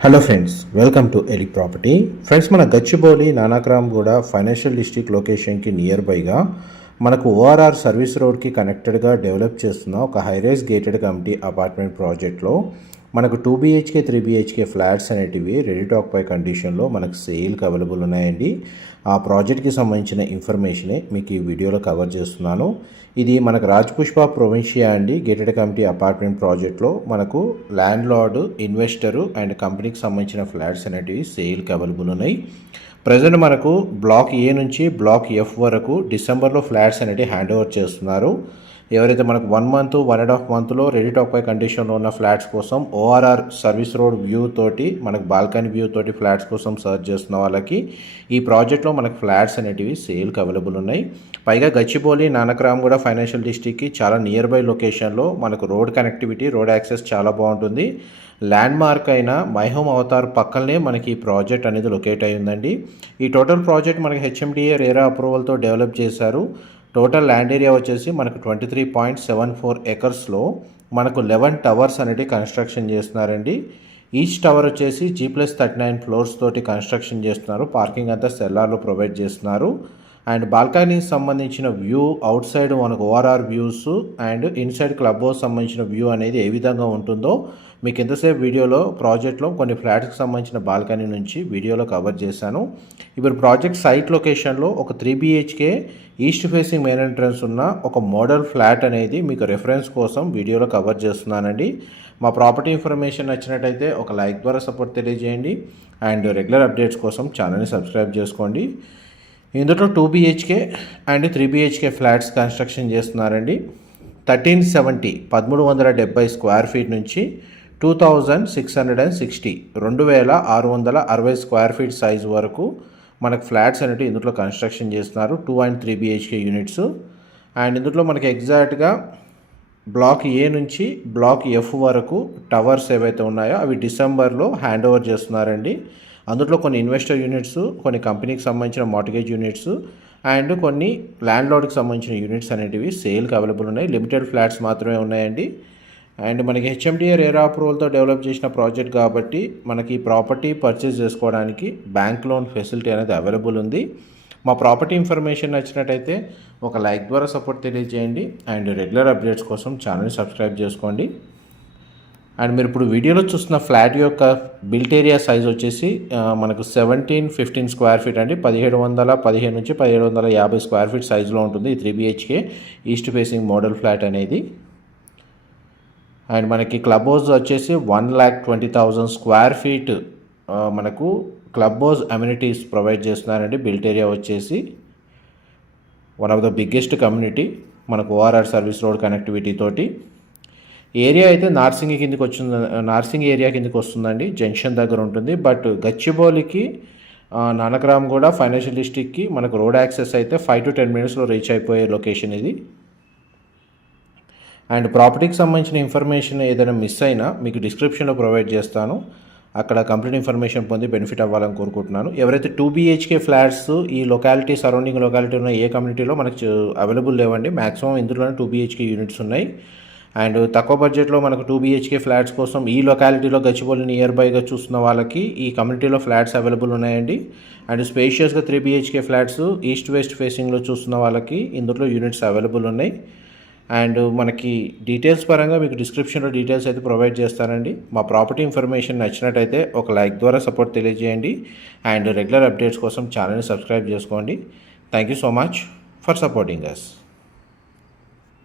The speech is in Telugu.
Hello friends welcome to Eli property friends మన గచ్చిబౌలి నానాక్రామ్ కూడా ఫైనాన్షియల్ డిస్ట్రిక్ట్ లొకేషన్కి నియర్ బైగా మనకు ఓఆర్ఆర్ సర్వీస్ రోడ్కి కనెక్టెడ్గా డెవలప్ చేస్తున్న ఒక హైరేజ్ గేటెడ్ కమిటీ అపార్ట్మెంట్ ప్రాజెక్ట్లో మనకు two BHK three BHK flats అనేటివి రెడీ టాక్ పై కండిషన్లో మనకు సేల్కి అవైలబుల్ ఉన్నాయండి. ఆ ప్రాజెక్ట్కి సంబంధించిన ఇన్ఫర్మేషనే మీకు ఈ వీడియోలో కవర్ చేస్తున్నాను. ఇది మనకు రాజపుష్ప ప్రొవిన్షియా అండి. గేటెడ్ కమిటీ అపార్ట్మెంట్ ప్రాజెక్ట్లో మనకు ల్యాండ్ లార్డ్ ఇన్వెస్టరు అండ్ కంపెనీకి సంబంధించిన ఫ్లాట్స్ అనేటివి సేల్కి అవైలబుల్ ఉన్నాయి. ప్రజెంట్ మనకు బ్లాక్ ఏ నుంచి బ్లాక్ ఎఫ్ వరకు డిసెంబర్లో ఫ్లాట్స్ అనేటివి హ్యాండ్ ఓవర్ చేస్తున్నారు. ఎవరైతే మనకు one month one and half మంత్లో రెడీ టాప్ పై కండిషన్లో ఉన్న ఫ్లాట్స్ కోసం ఓఆర్ఆర్ సర్వీస్ రోడ్ వ్యూ తోటి మనకు బాల్కనీ వ్యూ తోటి ఫ్లాట్స్ కోసం సర్చ్ చేస్తున్న వాళ్ళకి ఈ ప్రాజెక్ట్లో మనకు ఫ్లాట్స్ అనేటివి సేల్కి అవైలబుల్ ఉన్నాయి. పైగా గచ్చిబౌలి నానక్రామ్ కూడా ఫైనాన్షియల్ డిస్టిక్కి చాలా నియర్ బై లొకేషన్లో మనకు రోడ్ కనెక్టివిటీ రోడ్ యాక్సెస్ చాలా బాగుంటుంది. ల్యాండ్ మార్క్ అయిన మైహోమ్ అవతార్ పక్కనే మనకి ఈ ప్రాజెక్ట్ అనేది లొకేట్ అయ్యిందండి ఈ టోటల్ ప్రాజెక్ట్ మనకి హెచ్ఎండిఏ రేరా అప్రూవల్తో డెవలప్ చేశారు. టోటల్ ల్యాండ్ ఏరియా వచ్చేసి మనకు twenty three point seven four ఎకర్స్లో మనకు లెవెన్ టవర్స్ అనేవి కన్స్ట్రక్షన్ చేస్తున్నారండి. ఈచ్ టవర్ వచ్చేసి G plus thirty nine floors తోటి కన్స్ట్రక్షన్ చేస్తున్నారు. పార్కింగ్ అంతా సెల్లార్లో ప్రొవైడ్ చేస్తున్నారు. అండ్ బాల్కనీకి సంబంధించిన వ్యూ అవుట్ సైడ్ మనకు ORR views and inside club house సంబంధించిన వ్యూ అనేది ఏ విధంగా ఉంటుందో మీకు ఎంతసేపు వీడియోలో ప్రాజెక్ట్లో కొన్ని ఫ్లాట్స్కి సంబంధించిన బాల్కనీ నుంచి వీడియోలో కవర్ చేశాను. ఇప్పుడు ప్రాజెక్ట్ సైట్ లొకేషన్లో ఒక three BHK east facing main entrance ఉన్న ఒక మోడల్ ఫ్లాట్ అనేది మీకు రెఫరెన్స్ కోసం వీడియోలో కవర్ చేస్తున్నానండి. మా ప్రాపర్టీ ఇన్ఫర్మేషన్ నచ్చినట్టయితే ఒక లైక్ ద్వారా సపోర్ట్ తెలియజేయండి. అండ్ రెగ్యులర్ అప్డేట్స్ కోసం ఛానల్ని సబ్స్క్రైబ్ చేసుకోండి. ఇందులో two BHK and three BHK flats construction చేస్తున్నారండి. థర్టీన్ సెవెంటీ పదమూడు వందల డెబ్బై స్క్వేర్ ఫీట్ నుంచి two thousand six hundred and sixty రెండు వేల ఆరు వందల అరవై స్క్వేర్ ఫీట్ సైజ్ వరకు మనకు ఫ్లాట్స్ అనేవి ఇందులో కన్స్ట్రక్షన్ చేస్తున్నారు. Two and three BHK units and ఇందులో మనకి ఎగ్జాక్ట్గా బ్లాక్ ఏ నుంచి బ్లాక్ ఎఫ్ వరకు టవర్స్ ఏవైతే ఉన్నాయో అవి డిసెంబర్లో హ్యాండ్ ఓవర్ చేస్తున్నారండి. అందులో కొన్ని ఇన్వెస్టర్ యూనిట్స్ కొన్ని కంపెనీకి సంబంధించిన మార్టిగేజ్ యూనిట్స్ అండ్ కొన్ని ల్యాండ్ లార్డ్కి సంబంధించిన యూనిట్స్ అనేటివి సేల్కి అవైలబుల్ ఉన్నాయి. లిమిటెడ్ ఫ్లాట్స్ మాత్రమే ఉన్నాయండి. అండ్ మనకి హెచ్ఎండిఏ రేరా అప్రూవల్తో డెవలప్ చేసిన ప్రాజెక్ట్ కాబట్టి మనకి ప్రాపర్టీ పర్చేస్ చేసుకోవడానికి బ్యాంక్ లోన్ ఫెసిలిటీ అనేది అవైలబుల్ ఉంది. మా ప్రాపర్టీ ఇన్ఫర్మేషన్ నచ్చినట్టయితే ఒక లైక్ ద్వారా సపోర్ట్ తెలియజేయండి. అండ్ రెగ్యులర్ అప్డేట్స్ కోసం ఛానల్ సబ్స్క్రైబ్ చేసుకోండి. అండ్ మీరు ఇప్పుడు వీడియోలో చూస్తున్న ఫ్లాట్ యొక్క బిల్ట్ ఏరియా సైజ్ వచ్చేసి మనకు సెవెంటీన్ ఫిఫ్టీన్ స్క్వేర్ ఫీట్ అండి. పదిహేడు వందల పదిహేను నుంచి పదిహేడు వందల యాభై స్క్వేర్ ఫీట్ సైజులో ఉంటుంది ఈ three BHK east facing model flat అనేది. అండ్ మనకి క్లబ్ హౌస్ వచ్చేసి one lakh twenty thousand square feet మనకు క్లబ్ హౌస్ అమ్యూనిటీస్ ప్రొవైడ్ చేస్తున్నారండి. బిల్ట్ ఏరియా వచ్చేసి one of the biggest community మనకు ఓఆర్ఆర్ సర్వీస్ రోడ్ కనెక్టివిటీ తోటి. ఏరియా అయితే నార్సింగ్ కిందకి వచ్చింది నార్సింగ్ ఏరియా కిందకి వస్తుందండి. జంక్షన్ దగ్గర ఉంటుంది. బట్ గచ్చిబౌలికి నానక్రామ్ కూడా ఫైనాన్షియల్ డిస్ట్రిక్ట్కి మనకు రోడ్ యాక్సెస్ అయితే ఫైవ్ టు టెన్ మినిట్స్లో రీచ్ అయిపోయే లొకేషన్ ఇది. అండ్ ప్రాపర్టీకి సంబంధించిన ఇన్ఫర్మేషన్ ఏదైనా మిస్ అయినా మీకు డిస్క్రిప్షన్లో ప్రొవైడ్ చేస్తాను. అక్కడ కంప్లీట్ ఇన్ఫర్మేషన్ పొంది బెనిఫిట్ అవ్వాలని కోరుకుంటున్నాను. ఎవరైతే టూ బీహెచ్కే ఫ్లాట్స్ ఈ లొకాలిటీ సరౌండింగ్ లొకాలిటీ ఉన్న ఏ కమ్యూనిటీలో మనకు అవైలబుల్ లేవండి మ్యాక్సిమం ఇందులోనే టూ బీహెచ్కే యూనిట్స్ ఉన్నాయి. అండ్ తక్కువ బడ్జెట్లో మనకు టూ బీహెచ్కే ఫ్లాట్స్ కోసం ఈ లొకాలిటీలో గచ్చిబౌలి నియర్ బైగా చూస్తున్న వాళ్ళకి ఈ కమ్యూనిటీలో ఫ్లాట్స్ అవైలబుల్ ఉన్నాయండి. అండ్ స్పేషియస్గా three BHK flats east west ఫేసింగ్లో చూస్తున్న వాళ్ళకి ఇందులో యూనిట్స్ అవైలబుల్ ఉన్నాయి. అండ్ మనకి డీటెయిల్స్ పరంగా మీకు డిస్క్రిప్షన్లో డీటెయిల్స్ అయితే ప్రొవైడ్ చేస్తానండి. మా ప్రాపర్టీ ఇన్ఫర్మేషన్ నచ్చినట్టయితే ఒక లైక్ ద్వారా సపోర్ట్ తెలియజేయండి. అండ్ రెగ్యులర్ అప్డేట్స్ కోసం ఛానల్ని సబ్స్క్రైబ్ చేసుకోండి. Thank you so much for supporting us